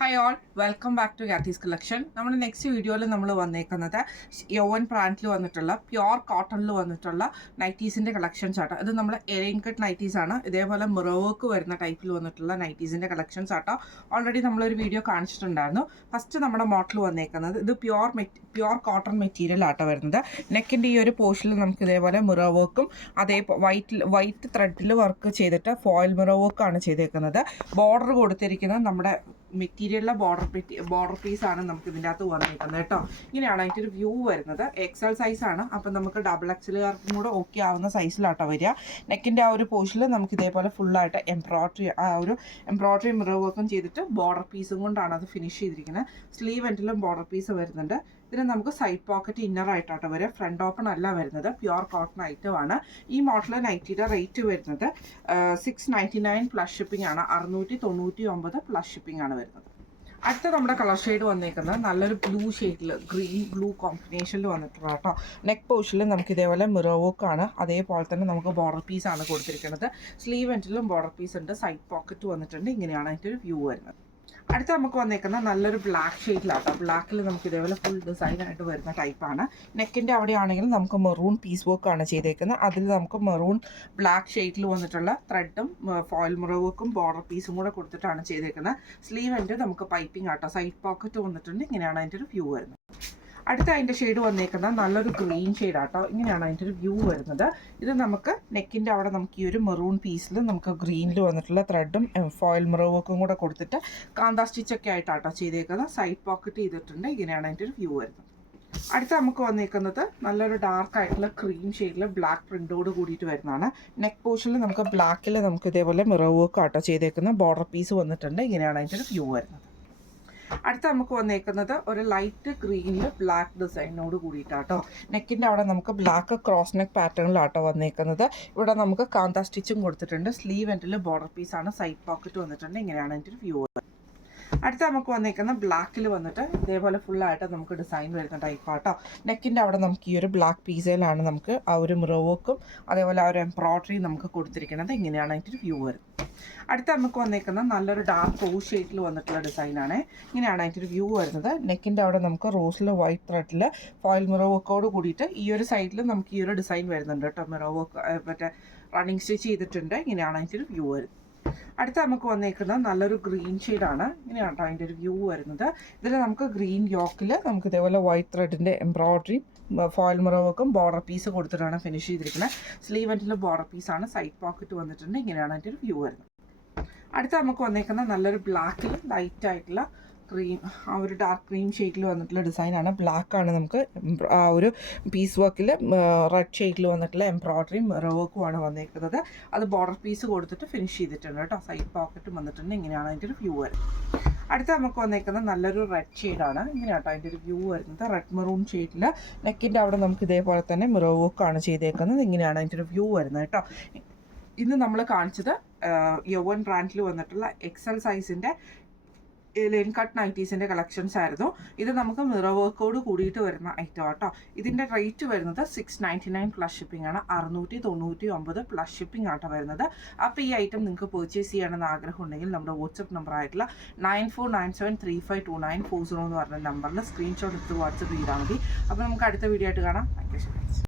Hi all, welcome back to Gathis collection. നമ്മുടെ next വീഡിയോയിൽ നമ്മൾ വന്നേക്കുന്നത് യൗവൻ ബ്രാൻഡിൽ വന്നിട്ടുള്ള പ്യോർ കോട്ടണിൽ വന്നിട്ടുള്ള നൈറ്റീസിൻ്റെ കളക്ഷൻസ് ആട്ടോ. ഇത് നമ്മൾ എലൈൻ കട്ട് നൈറ്റീസ് ആണ്. ഇതേപോലെ മിറർ വർക്ക് വരുന്ന ടൈപ്പിൽ വന്നിട്ടുള്ള നൈറ്റീസിൻ്റെ കളക്ഷൻസ് ആട്ടോ. ഓൾറെഡി നമ്മളൊരു വീഡിയോ കാണിച്ചിട്ടുണ്ടായിരുന്നു. ഫസ്റ്റ് നമ്മുടെ മോഡൽ വന്നേക്കുന്നത് ഇത് പ്യോർ കോട്ടൺ മെറ്റീരിയൽ ആട്ടോ വരുന്നത്. നെക്കിൻ്റെ ഈ ഒരു പോർഷനിൽ നമുക്ക് ഇതേപോലെ മിറർ വർക്കും അതേ വൈറ്റ് ത്രെഡിൽ വർക്ക് ചെയ്തിട്ട് ഫോയിൽ മിറർ വർക്കാണ് ചെയ്തേക്കുന്നത്. ബോർഡർ കൊടുത്തിരിക്കുന്നത് നമ്മുടെ മെറ്റീരിയലിലെ ബോർഡർ പീസാണ് നമുക്ക് ഇതിൻ്റെ അകത്ത് വന്നിരിക്കുന്നത് കേട്ടോ. ഇങ്ങനെയാണ് അതിൻ്റെ ഒരു വ്യൂ വരുന്നത്. എക്സൽ സൈസാണ്. അപ്പം നമുക്ക് ഡബിൾ എക്സലുകാർക്കും കൂടെ ഓക്കെ ആവുന്ന സൈസിലാട്ടോ വരിക. നെക്കിൻ്റെ ആ ഒരു പോർഷനിൽ നമുക്ക് ഇതേപോലെ ഫുള്ളായിട്ട് എംബ്രോയ്ഡറി മിറർ വർക്കും ചെയ്തിട്ട് ബോർഡർ പീസും കൊണ്ടാണ് അത് ഫിനിഷ് ചെയ്തിരിക്കുന്നത്. സ്ലീവ് എൻഡിലും ബോർഡർ പീസ് വരുന്നുണ്ട്. ഇതിന് നമുക്ക് സൈഡ് പോക്കറ്റ് ഇന്നർ ആയിട്ടാട്ടോ വരിക. ഫ്രണ്ട് ഓപ്പൺ അല്ല വരുന്നത്. പ്യോർ കോട്ടൺ ഐറ്റം ആണ്. ഈ മോഡൽ നൈറ്റിയുടെ റേറ്റ് വരുന്നത് $699 പ്ലസ് ഷിപ്പിംഗ് ആണ്. 699 പ്ലസ് ഷിപ്പിംഗ് ആണ് വരുന്നത്. അടുത്ത നമ്മുടെ കളർ ഷെയ്ഡ് വന്നേക്കുന്നത് നല്ലൊരു ബ്ലൂ ഷെയ്ഡിൽ ഗ്രീൻ ബ്ലൂ കോമ്പിനേഷനിൽ വന്നിട്ടുള്ള കേട്ടോ. നെക്ക് പോർഷനിൽ നമുക്ക് ഇതേപോലെ മിറർ വർക്കാണ്. അതേപോലെ തന്നെ നമുക്ക് ബോർഡർ പീസാണ് കൊടുത്തിരിക്കുന്നത്. സ്ലീവ് എൻഡിലും ബോർഡർ പീസ് ഉണ്ട്. സൈഡ് പോക്കറ്റ് വന്നിട്ടുണ്ട്. ഇങ്ങനെയാണ് അതിൻ്റെ ഒരു വ്യൂ വരുന്നത്. അടുത്ത നമുക്ക് വന്നേക്കുന്ന നല്ലൊരു ബ്ലാക്ക് ഷെയ്ഡിലാട്ടോ. ബ്ലാക്കിൽ നമുക്ക് ഇതേപോലെ ഫുൾ ഡിസൈനായിട്ട് വരുന്ന ടൈപ്പാണ്. നെക്കിൻ്റെ അവിടെ ആണെങ്കിൽ നമുക്ക് മെറൂൺ പീസ് വർക്കാണ് ചെയ്തേക്കുന്നത്. അതിൽ നമുക്ക് മെറൂൺ ബ്ലാക്ക് ഷെയ്ഡിൽ വന്നിട്ടുള്ള ത്രെഡും ഫോയിൽ മിറർ വർക്കും ബോർഡർ പീസും കൂടെ കൊടുത്തിട്ടാണ് ചെയ്തേക്കുന്നത്. സ്ലീവ് എൻ്റെ നമുക്ക് പൈപ്പിംഗ് ആട്ടോ. സൈഡ് പോക്കറ്റ് വന്നിട്ടുണ്ട്. ഇങ്ങനെയാണ് അതിൻ്റെ ഒരു വ്യൂ വരുന്നത്. അടുത്ത അതിൻ്റെ ഷെയ്ഡ് വന്നേക്കുന്നത് നല്ലൊരു ഗ്രീൻ ഷെയ്ഡാട്ടോ. ഇങ്ങനെയാണ് അതിൻ്റെ ഒരു വ്യൂ വരുന്നത്. ഇത് നമുക്ക് നെക്കിൻ്റെ അവിടെ നമുക്ക് ഈ ഒരു മെറൂൺ പീസിൽ നമുക്ക് ഗ്രീനിൽ വന്നിട്ടുള്ള ത്രെഡും ഫോയിൽ മിറർ വർക്കും കൂടെ കൊടുത്തിട്ട് കാന്താ സ്റ്റിച്ചൊക്കെ ആയിട്ടാട്ടോ ചെയ്തേക്കുന്നത്. സൈഡ് പോക്കറ്റ് ചെയ്തിട്ടുണ്ട്. ഇങ്ങനെയാണ് അതിൻ്റെ ഒരു വ്യൂ വരുന്നത്. അടുത്ത നമുക്ക് വന്നേക്കുന്നത് നല്ലൊരു ഡാർക്ക് ആയിട്ടുള്ള ക്രീം ഷെയ്ഡിൽ ബ്ലാക്ക് പ്രിൻ്റോട് കൂടിയിട്ട് വരുന്നതാണ്. നെക്ക് പോർഷനിൽ നമുക്ക് ബ്ലാക്കിൽ നമുക്ക് ഇതേപോലെ മിറർ വർക്ക് ആട്ടോ ചെയ്തേക്കുന്നത്. ബോർഡർ പീസ് വന്നിട്ടുണ്ട്. ഇങ്ങനെയാണ് അതിൻ്റെ ഒരു വ്യൂ വരുന്നത്. അടുത്ത നമുക്ക് വന്നേക്കുന്നത് ഒരു ലൈറ്റ് ഗ്രീനിൽ ബ്ലാക്ക് ഡിസൈനോട് കൂടിയിട്ടാട്ടോ. നെക്കിൻ്റെ അവിടെ നമുക്ക് ബ്ലാക്ക് ക്രോസ് നെക്ക് പാറ്റേണിലാട്ടോ വന്നേക്കുന്നത്. ഇവിടെ നമുക്ക് കാന്താ സ്റ്റിച്ചും കൊടുത്തിട്ടുണ്ട്. സ്ലീവ് എൻഡിൽ ബോർഡർ പീസാണ്. സൈഡ് പോക്കറ്റ് വന്നിട്ടുണ്ട്. ഇങ്ങനെയാണ് അതിൻ്റെ ഒരു വ്യൂ. അടുത്ത നമുക്ക് വന്നേക്കുന്ന ബ്ലാക്കിൽ വന്നിട്ട് ഇതേപോലെ ഫുള്ളായിട്ട് നമുക്ക് ഡിസൈൻ വരുന്ന ടൈപ്പാട്ടോ. നെക്കിൻ്റെ അവിടെ നമുക്ക് ഈ ഒരു ബ്ലാക്ക് പീസയിലാണ് നമുക്ക് ആ ഒരു മിറർ വർക്കും അതേപോലെ ആ ഒരു എംബ്രോയ്ഡറി നമുക്ക് കൊടുത്തിരിക്കുന്നത്. ഇങ്ങനെയാണ് അതിൻ്റെ ഒരു വ്യൂ വരുന്നത്. അടുത്ത നമുക്ക് വന്നേക്കുന്ന നല്ലൊരു ഡാർക്ക് റോസ് ഷെയ്ഡിൽ വന്നിട്ടുള്ള ഡിസൈനാണ്. ഇങ്ങനെയാണ് അതിൻ്റെ ഒരു വ്യൂ വരുന്നത്. നെക്കിൻ്റെ അവിടെ നമുക്ക് റോസിൽ വൈറ്റ് ത്രെഡിൽ ഫോയിൽ മിറർ വർക്കോട് കൂടിയിട്ട് ഈ ഒരു സൈഡിൽ നമുക്ക് ഈ ഒരു ഡിസൈൻ വരുന്നുണ്ട് കേട്ടോ. മിറർ വർക്ക് മറ്റേ റണ്ണിങ് സ്റ്റിച്ച് ചെയ്തിട്ടുണ്ട്. ഇങ്ങനെയാണ് അതിൻ്റെ ഒരു വ്യൂ വരുന്നത്. അടുത്ത നമുക്ക് വന്നേക്കുന്നത് നല്ലൊരു ഗ്രീൻ ഷെയ്ഡാണ്. ഇങ്ങനെയാണ് കേട്ടോ അതിൻ്റെ ഒരു വ്യൂ വരുന്നത്. ഇതിൽ നമുക്ക് ഗ്രീൻ യോക്കിൽ നമുക്ക് ഇതേപോലെ വൈറ്റ് ത്രെഡിൻ്റെ എംബ്രോയ്ഡറിയും ഫോയിൽ മിറർ വർക്കും ബോർഡർ പീസ് കൊടുത്തിട്ടാണ് ഫിനിഷ് ചെയ്തിരിക്കുന്നത്. സ്ലീവ് എൻഡിൽ ബോർഡർ പീസാണ്. സൈഡ് പോക്കറ്റ് വന്നിട്ടുണ്ട്. ഇങ്ങനെയാണ് അതിൻ്റെ ഒരു വ്യൂ വരുന്നത്. അടുത്ത നമുക്ക് വന്നേക്കുന്ന നല്ലൊരു ബ്ലാക്കിൽ ലൈറ്റ് ആയിട്ടുള്ള ആ ഒരു ഡാർക്ക് ക്രീം ഷെയ്ഡിൽ വന്നിട്ടുള്ള ഡിസൈനാണ്. ബ്ലാക്കാണ് നമുക്ക് ആ ഒരു പീസ് വർക്കിൽ റെഡ് ഷെയ്ഡിൽ വന്നിട്ടുള്ള എംബ്രോയ്ഡറിയും മിറർ വർക്കുമാണ് വന്നേക്കുന്നത്. അത് ബോർഡർ പീസ് കൊടുത്തിട്ട് ഫിനിഷ് ചെയ്തിട്ടുണ്ട് കേട്ടോ. സൈഡ് പോക്കറ്റും വന്നിട്ടുണ്ട്. ഇങ്ങനെയാണ് അതിൻ്റെ ഒരു വ്യൂ വരുന്നത്. അടുത്ത നമുക്ക് വന്നേക്കുന്നത് നല്ലൊരു റെഡ് ഷെയ്ഡാണ്. ഇങ്ങനെയാട്ടോ അതിൻ്റെ ഒരു വ്യൂ വരുന്നത്. റെഡ് മെറൂൺ ഷെയ്ഡിൽ നെക്കിൻ്റെ അവിടെ നമുക്ക് ഇതേപോലെ തന്നെ മിറർ വർക്കാണ് ചെയ്തേക്കുന്നത്. ഇങ്ങനെയാണ് അതിൻ്റെ ഒരു വ്യൂ വരുന്നത് കേട്ടോ. ഇന്ന് നമ്മൾ കാണിച്ചത് യൗവൻ ബ്രാൻഡിൽ വന്നിട്ടുള്ള എക്സൽ സൈസിൻ്റെ ലൈൻ കട്ട് നൈറ്റീസിൻ്റെ കളക്ഷൻസ് ആയിരുന്നു. ഇത് നമുക്ക് മിറർ വർക്കോട് കൂടിയിട്ട് വരുന്ന ഐറ്റം ആട്ടോ. ഇതിൻ്റെ റേറ്റ് വരുന്നത് $699 പ്ലസ് ഷിപ്പിംഗ് ആണ്. 699 പ്ലസ് ഷിപ്പിംഗ് ആട്ടോ വരുന്നത്. അപ്പോൾ ഈ ഐറ്റം നിങ്ങൾക്ക് പർച്ചേസ് ചെയ്യണമെന്ന് ആഗ്രഹം ഉണ്ടെങ്കിൽ നമ്മുടെ വാട്സപ്പ് നമ്പർ ആയിട്ടുള്ള 9497352940 എന്ന് പറഞ്ഞ നമ്പറിൽ സ്ക്രീൻഷോട്ട് എടുത്ത് വാട്സപ്പ് ചെയ്താൽ മതി. അപ്പോൾ നമുക്ക് അടുത്ത വീഡിയോ ആയിട്ട് കാണാം. Thank you so much.